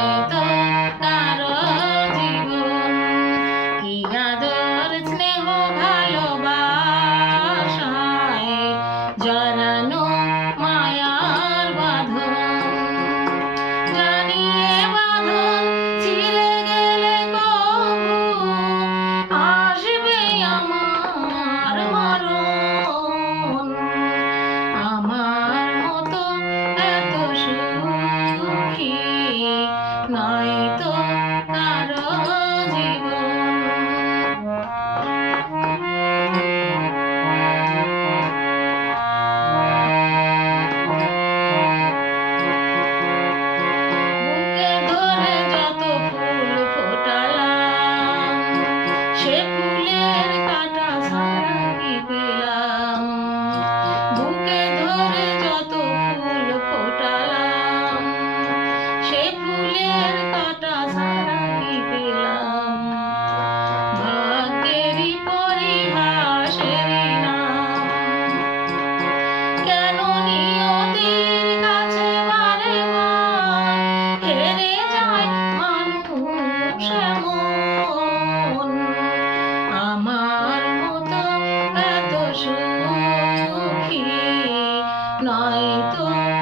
Oh. Lord.